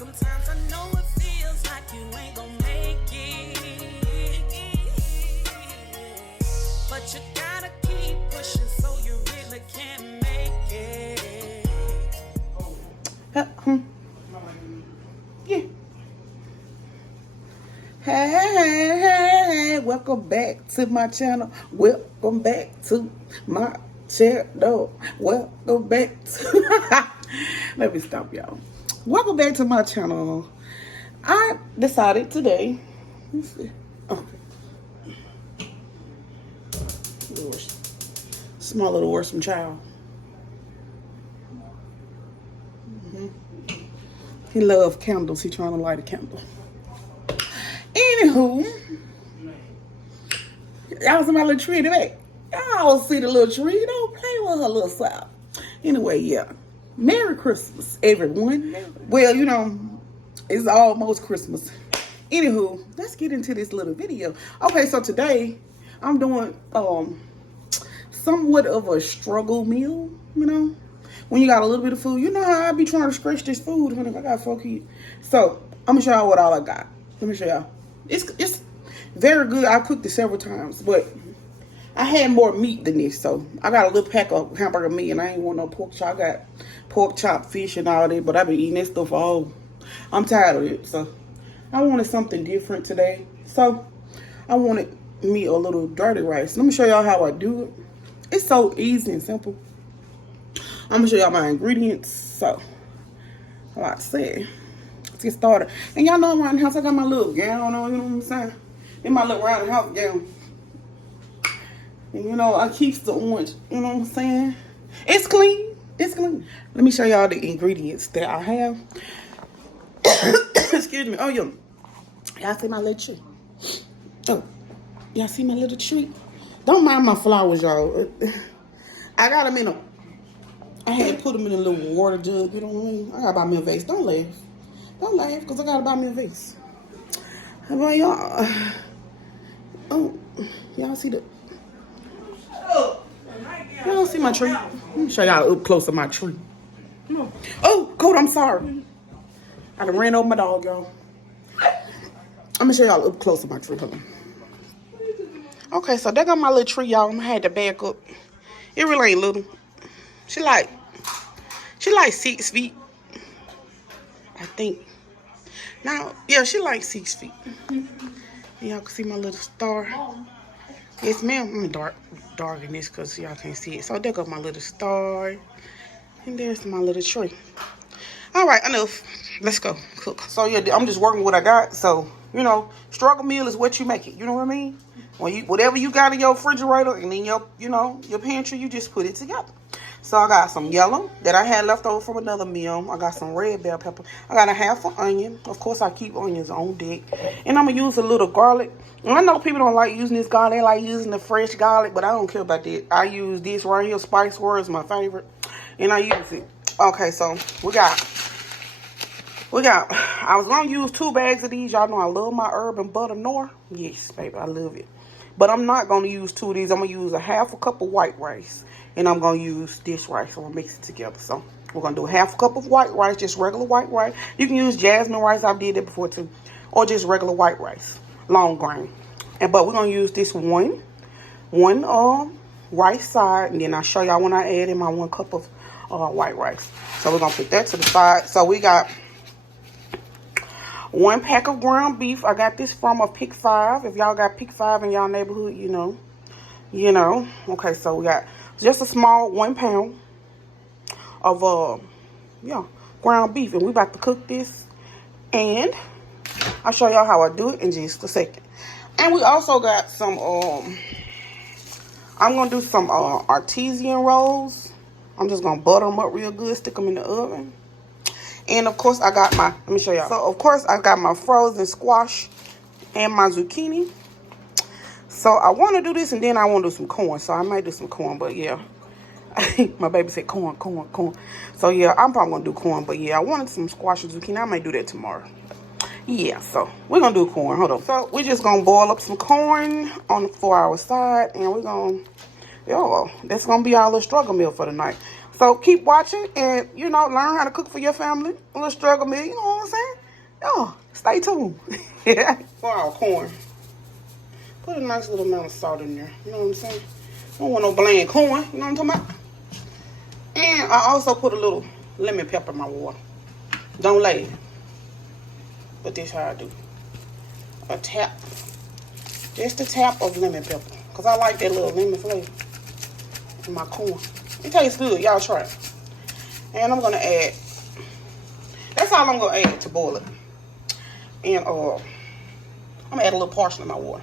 Sometimes I know it feels like you ain't gonna make it, but you gotta keep pushing so you really can make it. Yeah. Hey, welcome back to my channel. Welcome back to my channel. Welcome back to... Let me stop, y'all. Welcome back to my channel. I decided today... Let's see. Okay. Small little worrisome child. He loves candles. He trying to light a candle. Anywho, y'all see my little tree today. Y'all see the little tree. Don't play with her little self. Anyway, yeah. Merry Christmas, everyone. Well, you know, it's almost Christmas. Anywho, let's get into this little video. Okay, so today I'm doing somewhat of a struggle meal, you know. When you got a little bit of food, you know how I be trying to stretch this food when I got 4 kids. So I'm gonna show y'all what all I got. Let me show y'all. It's very good. I cooked it several times, but I had more meat than this, so I got a little pack of hamburger meat, and I ain't want no pork chop. I got pork chop, fish, and all that, but I've been eating that stuff all. I'm tired of it, so I wanted something different today. So I wanted me a little dirty rice. Let me show y'all how I do it. It's so easy and simple. I'm gonna show y'all my ingredients. So, like I said, let's get started. And y'all know around the house I got my little gown on, you know what I'm saying? In my little round the house gown. And you know, I keep the orange, you know what I'm saying? It's clean. It's clean. Let me show y'all the ingredients that I have. Excuse me. Oh, yeah. Y'all see my little tree? Oh, y'all see my little tree? Don't mind my flowers, y'all. I got them in a... I had to put them in a little water jug, you know what I mean? I gotta buy me a vase. Don't laugh. Don't laugh, because I gotta buy me a vase. How about y'all? Oh, y'all see the... Y'all see my tree? Let me show y'all up close to my tree. Oh, Cody, I'm sorry. I done ran over my dog, y'all. I'm gonna show y'all up close to my tree. Hold on. Okay, so there got my little tree, y'all. I had to back up. It really ain't little. She like 6 feet, I think. Now, yeah, she like 6 feet. Y'all can see my little star. Yes, ma'am. I'm dark in this because y'all can't see it. So there goes my little star. And there's my little tree. All right, enough. Let's go cook. So yeah, I'm just working what I got. So, you know, struggle meal is what you make it. You know what I mean? When you, whatever you got in your refrigerator and in your, you know, your pantry, you just put it together. So I got some yellow that I had left over from another meal. I got some red bell pepper. I got a half an onion. Of course, I keep onions on deck. And I'm going to use a little garlic. And I know people don't like using this garlic. They like using the fresh garlic, but I don't care about that. I use this right here. Spice World, my favorite. And I use it. Okay, so we got, I was going to use 2 bags of these. Y'all know I love my herb and butter Knorr. Yes, baby, I love it. But I'm not going to use 2 of these. I'm going to use a half a cup of white rice. And I'm going to use this rice. I'm going to mix it together. So we're going to do a half a cup of white rice. Just regular white rice. You can use jasmine rice. I did it before too. Or just regular white rice. Long grain. But we're going to use this one rice side. And then I'll show y'all when I add in my 1 cup of white rice. So we're going to put that to the side. So we got 1 pack of ground beef. I got this from a Pick 5. If y'all got Pick 5 in y'all neighborhood, you know. Okay, so we got just a small 1 pound of ground beef. And we about to cook this. And I'll show y'all how I do it in just a second. And we also got some, I'm going to do some artesian rolls. I'm just going to butter them up real good, stick them in the oven. And of course I got my, let me show y'all. So of course I got my frozen squash and my zucchini. So I want to do this and then I want to do some corn. So I might do some corn, but yeah. My baby said corn. So yeah, I'm probably going to do corn. But yeah, I wanted some squash and zucchini. I might do that tomorrow. Yeah, so we're going to do corn. Hold on. So we're just going to boil up some corn on for our side. And we're going to, that's going to be our little struggle meal for the night. So keep watching and, you know, learn how to cook for your family. A little struggle meal, you know what I'm saying? Oh, stay tuned. For our corn. Put a nice little amount of salt in there. You know what I'm saying? I don't want no bland corn. You know what I'm talking about? And I also put a little lemon pepper in my water. Don't lay it. But this how I do. A tap. Just a tap of lemon pepper. Because I like that little lemon flavor in my corn. It tastes good. Y'all try it. And I'm going to add. That's all I'm going to add to boil it. And I'm going to add a little parsley in my water.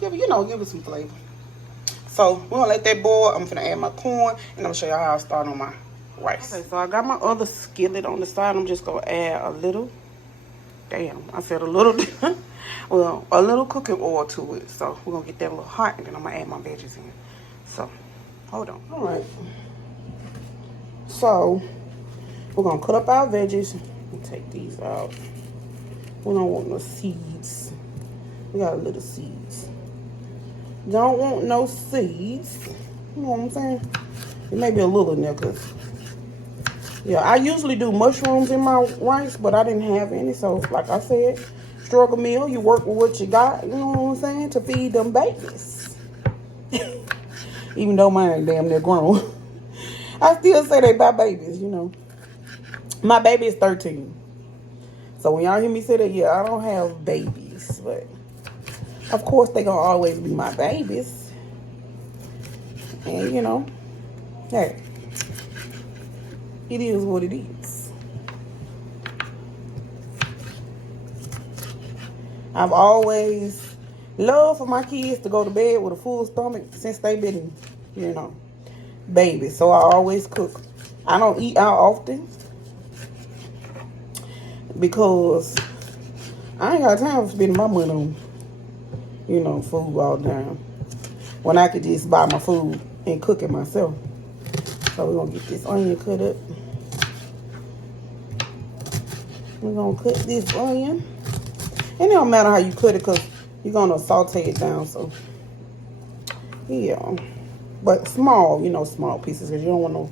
Give it some flavor. So we're going to let that boil. I'm going to add my corn. And I'm going to show y'all how I start on my rice. Okay, so I got my other skillet on the side. I'm just going to add a little. Damn, I said a little. Well, a little cooking oil to it. So we're going to get that a little hot. And then I'm going to add my veggies in. So, hold on. All right. So, we're going to cut up our veggies. And take these out. We don't want no seeds. We got a little seeds. Don't want no seeds. You know what I'm saying? It may be a little in there because, yeah, I usually do mushrooms in my rice, but I didn't have any. So, like I said, struggle meal, you work with what you got, you know what I'm saying, to feed them babies. Even though mine ain't damn near grown. I still say they buy babies, you know. My baby is 13. So when y'all hear me say that, yeah, I don't have babies, but of course they gonna always be my babies. And you know, hey, it is what it is. I've always loved for my kids to go to bed with a full stomach since they've been, you know, babies. So I always cook. I don't eat out often because I ain't got time for spending my money on, you know, food all the time when I could just buy my food and cook it myself. So we're gonna get this onion cut up. We're gonna cut this onion. And it don't matter how you cut it because you're gonna saute it down. So yeah, but small, you know, small pieces because you don't want no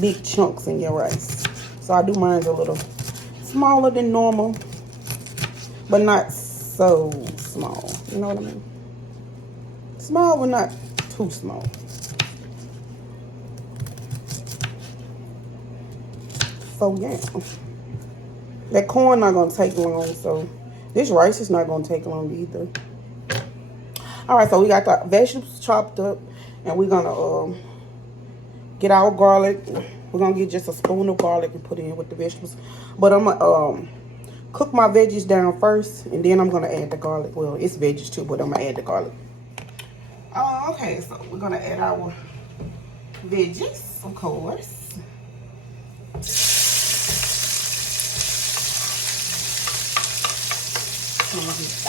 big chunks in your rice. So I do mine a little smaller than normal, but not so small. You know what I mean? Small, but not too small. So yeah, that corn not gonna take long. So this rice is not gonna take long either. All right, so we got the vegetables chopped up, and we're gonna get our garlic. We're gonna get just a spoon of garlic and put it in with the vegetables. But I'm gonna cook my veggies down first, and then I'm gonna add the garlic. Well, it's veggies too, but I'm gonna add the garlic. Okay, so we're gonna add our veggies, of course.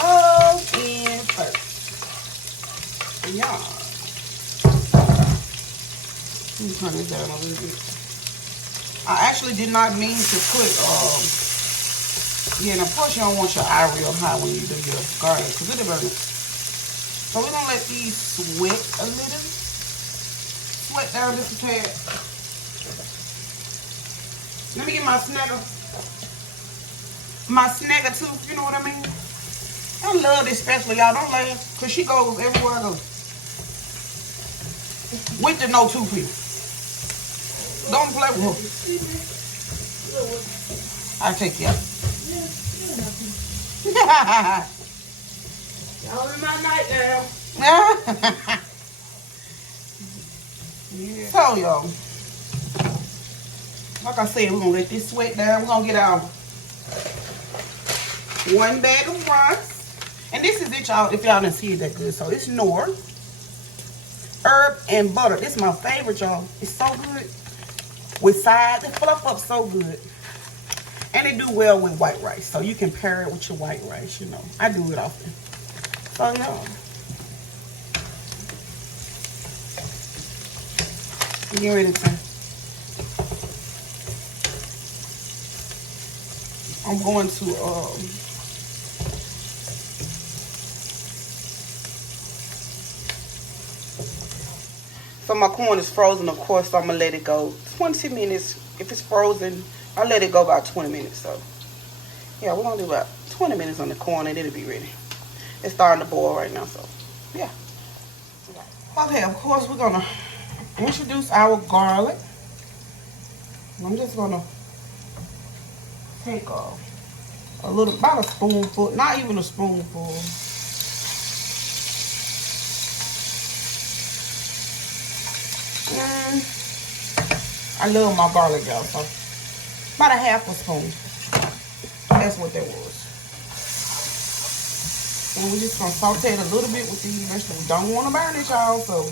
Oh, in first. Yeah. Let me turn this down a little bit. I actually did not mean to put, yeah, and of course you don't want your eye real high when you do your garlic, because it'll burn it. So we're going to let these sweat a little. Sweat down just a tad. Let me get my snagger. My snagger tooth, you know what I mean? I love this especially, y'all. Don't laugh, because she goes everywhere I go. With the no toothpick. Don't play with her. I'll take you. Y'all in my night now. Yeah. So, y'all, like I said, we're going to let this sweat down. We're going to get our 1 bag of rice. And this is it, y'all, if y'all didn't see it that good. So, it's Knorr, herb, and butter. This is my favorite, y'all. It's so good. With sides, it fluff up so good. And it do well with white rice. So, you can pair it with your white rice, you know. I do it often. So, y'all. Get ready to. I'm going to So my corn is frozen, of course, so I'm gonna let it go 20 minutes. If it's frozen, I'll let it go about 20 minutes. So yeah, we're gonna do about 20 minutes on the corn and it'll be ready. It's starting to boil right now, so yeah. Okay, of course we're gonna introduce our garlic. I'm just gonna take a little, about a spoonful, not even a spoonful. I love my garlic, y'all, so about a half a spoon. That's what that was. And we're just gonna saute it a little bit with these vegetables. Don't want to burn it, y'all, so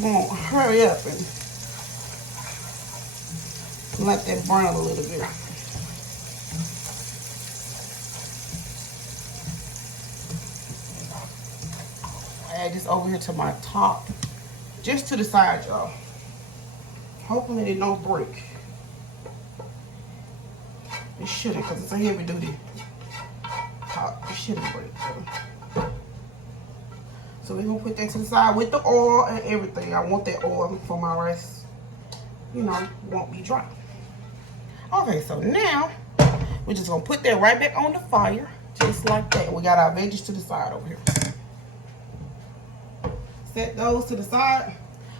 we're gonna hurry up and let that brown a little bit. Add this over here to my top, just to the side, y'all. Hopefully it don't break. It shouldn't, because it's a heavy duty top. It shouldn't break. So we're gonna put that to the side with the oil and everything. I want that oil for my rice, you know, won't be dry. Okay, so now we're just gonna put that right back on the fire, just like that. We got our veggies to the side over here. Set those to the side.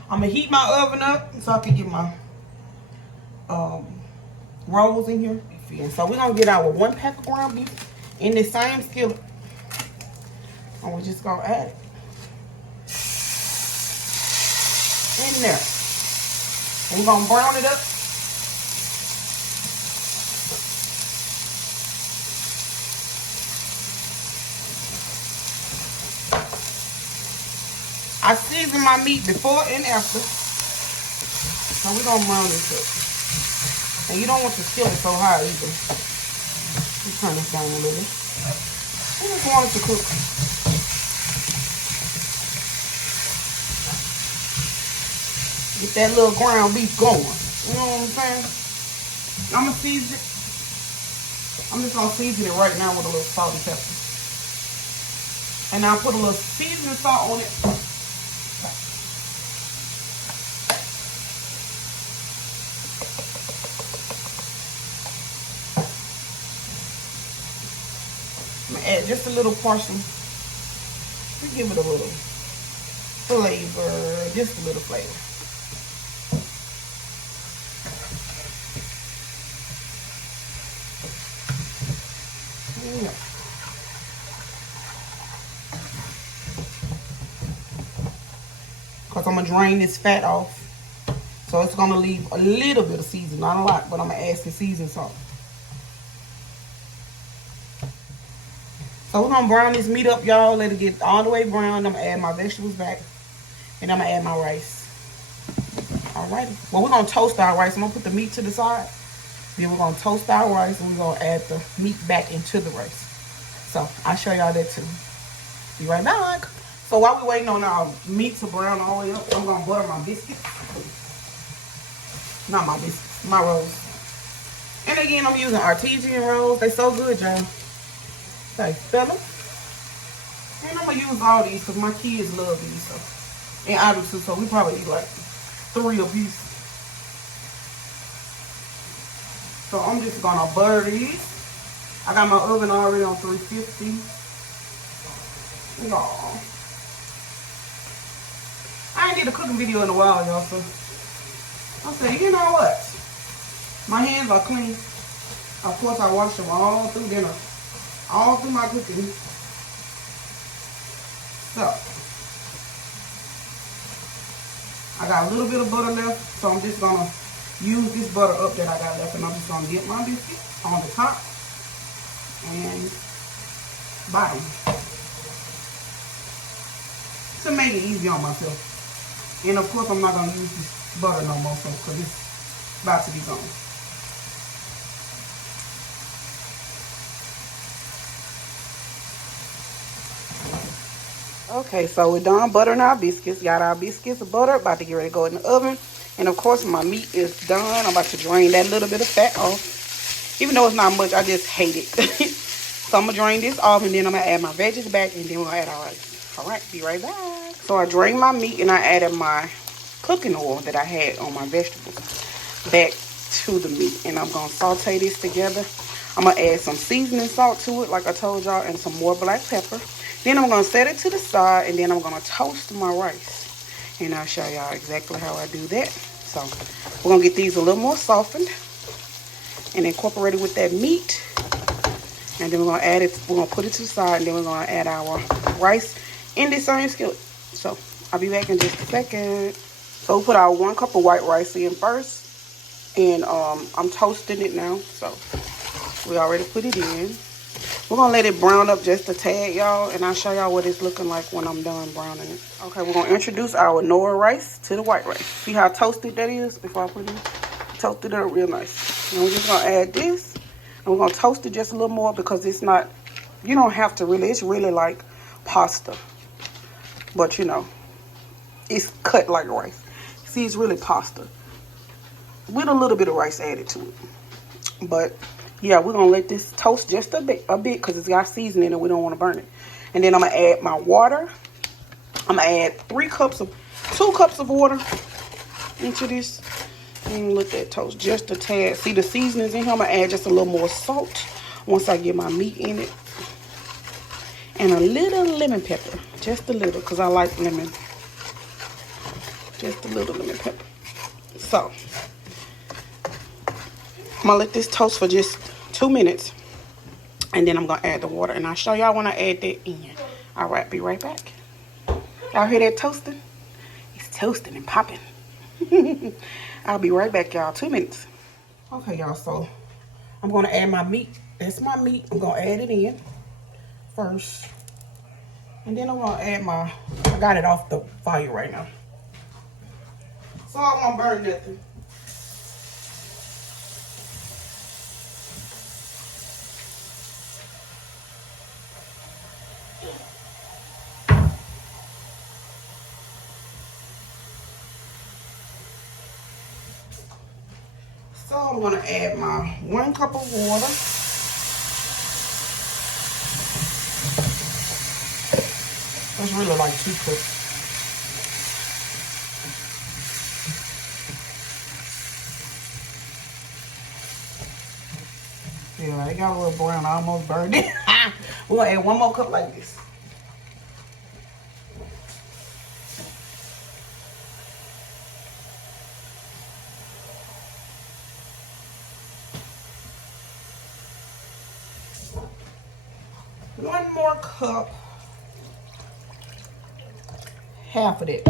I'm gonna heat my oven up so I can get my rolls in here. So we're gonna get our 1 pack of ground beef in the same skillet, and we're just gonna add it in there. And we're gonna brown it up. I season my meat before and after. So we're gonna brown this up. And you don't want your skillet so high either. You turn this down a little. I just want it to cook. Get that little ground beef going. You know what I'm saying? I'm gonna season it. I'm just gonna season it right now with a little salt and pepper. And I'll put a little seasoning salt on it. Add just a little portion to give it a little flavor, just a little flavor. Yeah. Because I'm going to drain this fat off. So it's going to leave a little bit of seasoning, not a lot, but I'm going to add some seasoning salt. So we're going to brown this meat up, y'all. Let it get all the way brown. I'm going to add my vegetables back. And I'm going to add my rice. Alrighty. Well, we're going to toast our rice. I'm going to put the meat to the side. Then we're going to toast our rice. And we're going to add the meat back into the rice. So I'll show y'all that too. Be right back. So while we're waiting on our meat to brown all the way up, I'm going to butter my biscuits. Not my biscuits. My rolls. And again, I'm using artesian rolls. They're so good, y'all. Okay, fella. And I'm gonna use all these because my kids love these, so, and I do too. So we probably eat like 3 a piece. So I'm just gonna butter these. I got my oven already on 350. Y'all, I ain't did a cooking video in a while, y'all. So I said, you know what? My hands are clean. Of course, I wash them all through dinner. All through my cooking. So, I got a little bit of butter left, so I'm just gonna use this butter up that I got left, and I'm just gonna get my biscuit on the top and bottom to make it easy on myself. And of course, I'm not gonna use this butter no more, because it's about to be gone. Okay, so we're done buttering our biscuits. Got our biscuits buttered, about to get ready to go in the oven. And of course, my meat is done. I'm about to drain that little bit of fat off. Even though it's not much, I just hate it. So I'm going to drain this off, and then I'm going to add my veggies back, and then we'll add our rice. All right, be right back. So I drained my meat and I added my cooking oil that I had on my vegetables back to the meat. And I'm going to saute this together. I'm going to add some seasoning salt to it, like I told y'all, and some more black pepper. Then I'm going to set it to the side, and then I'm going to toast my rice. And I'll show y'all exactly how I do that. So we're going to get these a little more softened and incorporate it with that meat. And then we're going to add it, we're going to put it to the side, and then we're going to add our rice in this same skillet. So I'll be back in just a second. So we put our 1 cup of white rice in first, and I'm toasting it now. So we already put it in. We're going to let it brown up just a tad, y'all, and I'll show y'all what it's looking like when I'm done browning it. Okay, we're going to introduce our Knorr rice to the white rice. See how toasted that is before I put it in? Toasted it up real nice. And we're just going to add this, and we're going to toast it just a little more because it's not, you don't have to really, it's really like pasta. But, you know, it's cut like rice. See, it's really pasta with a little bit of rice added to it. But yeah, we're gonna let this toast just a bit because it's got seasoning and we don't want to burn it. And then I'm gonna add my water. I'm gonna add 2 cups of water into this, and let that toast just a tad. See the seasonings in here. I'm gonna add just a little more salt once I get my meat in it, and a little lemon pepper, just a little, because I like lemon. Just a little lemon pepper. So I'm gonna let this toast for just 2 minutes, and then I'm gonna add the water, and I'll show y'all when I add that in. All right, be right back. Y'all hear that toasting? It's toasting and popping. I'll be right back, y'all. 2 minutes. Okay, y'all, so I'm gonna add my meat. That's my meat. I'm gonna add it in first, and then I'm gonna add I got it off the fire right now, so I won't burn nothing. So I'm going to add my 1 cup of water. That's really like 2 cups. Yeah, it got a little brown. I almost burned it. We're going to add 1 more cup like this. One more cup, half of it.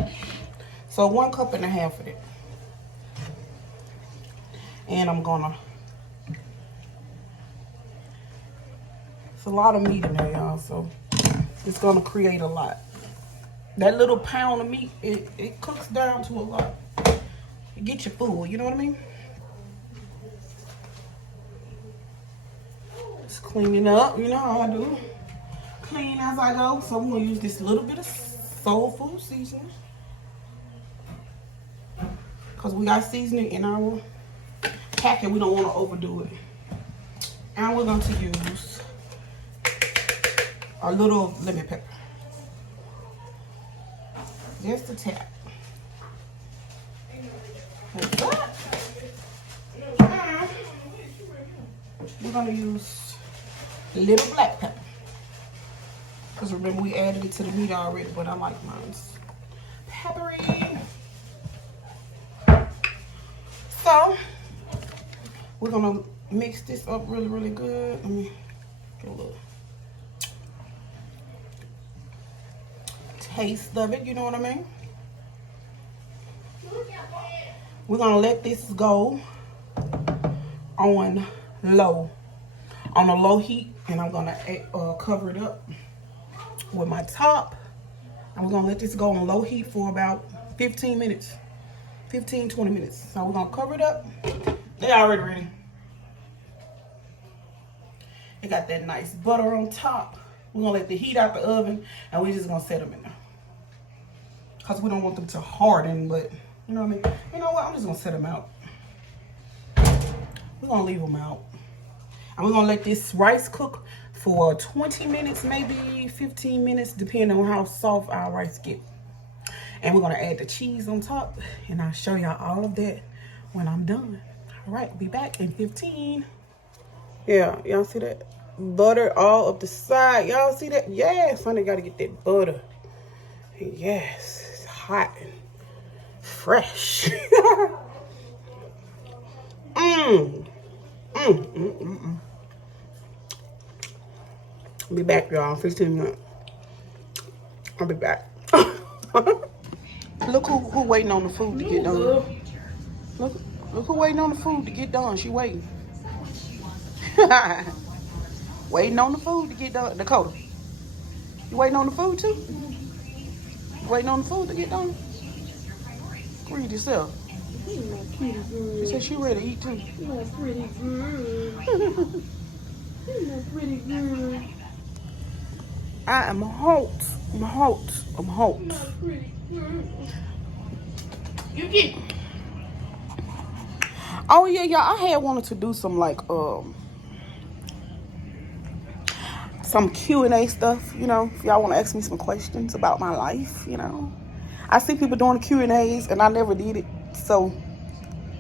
So 1 cup and a half of it. And I'm gonna, it's a lot of meat in there, y'all, so it's gonna create a lot. That little pound of meat, it cooks down to a lot. It gets you full, you know what I mean? Just cleaning up, you know how I do. Clean as I go. So I'm gonna use this little bit of soul food seasoning, because we got seasoning in our packet. We don't want to overdo it. And we're going to use a little lemon pepper, just a tap. We're going to use a little black pepper, because remember we added it to the meat already, but I like mine peppery. So we're gonna mix this up really, really good. Let me get a little taste of it, you know what I mean? We're gonna let this go on a low heat, and I'm gonna cover it up with my top, and we're gonna let this go on low heat for about 15 minutes, 15-20 minutes. So we're gonna cover it up. They already ready. It got that nice butter on top. We're gonna let the heat out the oven, and we're just gonna set them in there, because we don't want them to harden, but you know what I mean? You know what? I'm just gonna set them out. We're gonna leave them out. And we're gonna let this rice cook for 20 minutes, maybe 15 minutes, depending on how soft our rice get. And we're gonna add the cheese on top, and I'll show y'all all of that when I'm done. All right, be back in 15. Yeah, y'all see that? Butter all up the side. Y'all see that? Yes, honey, gotta get that butter. Yes, it's hot and fresh. Be back, y'all, in 15 minutes. I'll be back. Look who waiting on the food to get done. Look who waiting on the food to get done. She waiting. Waiting on the food to get done. Dakota, you waiting on the food too? You waiting on the food to get done? Read yourself. She said she ready to eat too. My pretty girl. My pretty girl. I am hot. I'm hot. I'm hot. My pretty girl. You get. Oh yeah, y'all. I had wanted to do some like some Q&A stuff. You know, if y'all want to ask me some questions about my life. You know, I see people doing Q&As and I never did it. So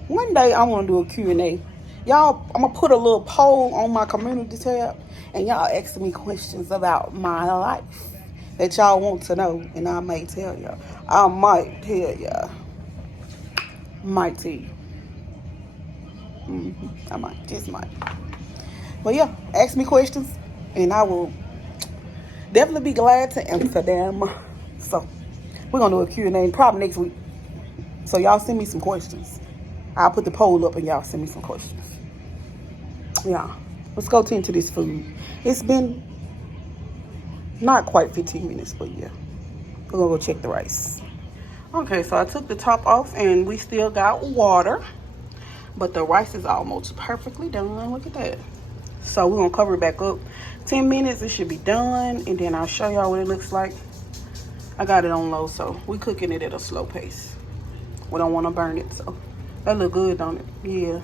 one day I want to do a Q&A. Y'all, I'm gonna put a little poll on my community tab, and y'all ask me questions about my life that y'all want to know, and I may tell y'all. I might tell y'all. Might tell you. I might, just might. But yeah, ask me questions, and I will definitely be glad to answer them. So we're gonna do a Q&A probably next week. So y'all send me some questions. I'll put the poll up and y'all send me some questions. Yeah, let's go into this food. It's been not quite 15 minutes, but yeah. We're gonna go check the rice. Okay, so I took the top off and we still got water. But the rice is almost perfectly done. Look at that. So we're gonna cover it back up. 10 minutes, it should be done. And then I'll show y'all what it looks like. I got it on low, so we cooking it at a slow pace. We don't wanna burn it, so. That look good, don't it? Yeah.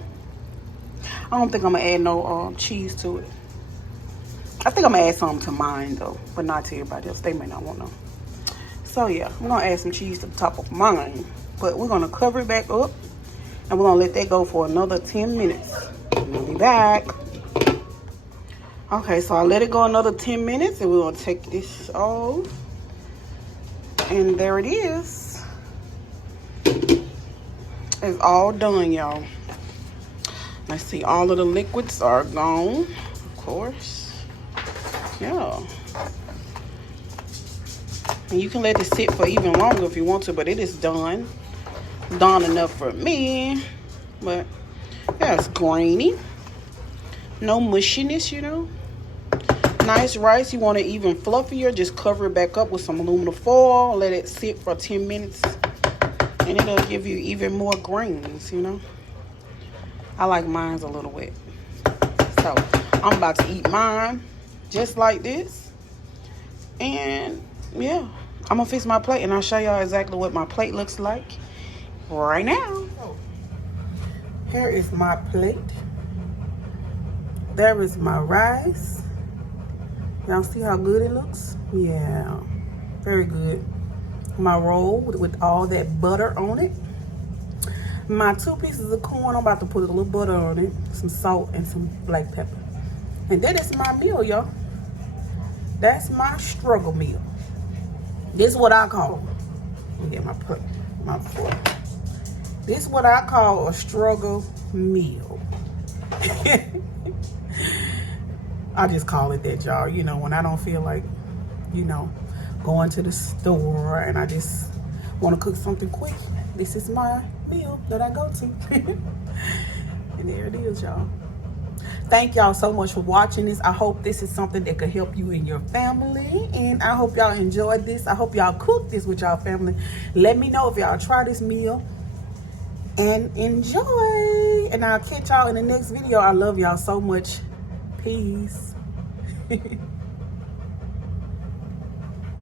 I don't think I'm gonna add no cheese to it. I think I'm gonna add something to mine though, but not to everybody else. They may not want no. So yeah, I'm gonna add some cheese to the top of mine. But we're gonna cover it back up and we're gonna let that go for another 10 minutes. We'll be back. Okay, so I let it go another 10 minutes and we're gonna take this off. And there it is. It's all done, y'all. Let's see, all of the liquids are gone, of course. Yeah. And you can let it sit for even longer if you want to, but it is done. Done enough for me. But yeah, it's grainy. No mushiness, you know. Nice rice. You want it even fluffier, just cover it back up with some aluminum foil. Let it sit for 10 minutes. And it'll give you even more grains, you know. I like mine's a little wet. So I'm about to eat mine just like this. And yeah, I'm gonna fix my plate and I'll show y'all exactly what my plate looks like right now. Here is my plate. There is my rice. Y'all see how good it looks? Yeah, very good. My roll with all that butter on it. My 2 pieces of corn, I'm about to put a little butter on it, some salt and some black pepper. And that is my meal, y'all. That's my struggle meal. This is what I call, let me get my fork. This is what I call a struggle meal. I just call it that, y'all. You know, when I don't feel like, you know, going to the store and I just want to cook something quick, this is my meal that I go to. And there it is, y'all. Thank y'all so much for watching this. I hope this is something that could help you and your family, and I hope y'all enjoyed this. I hope y'all cook this with y'all family. Let me know if y'all try this meal and enjoy, and I'll catch y'all in the next video. I love y'all so much. Peace.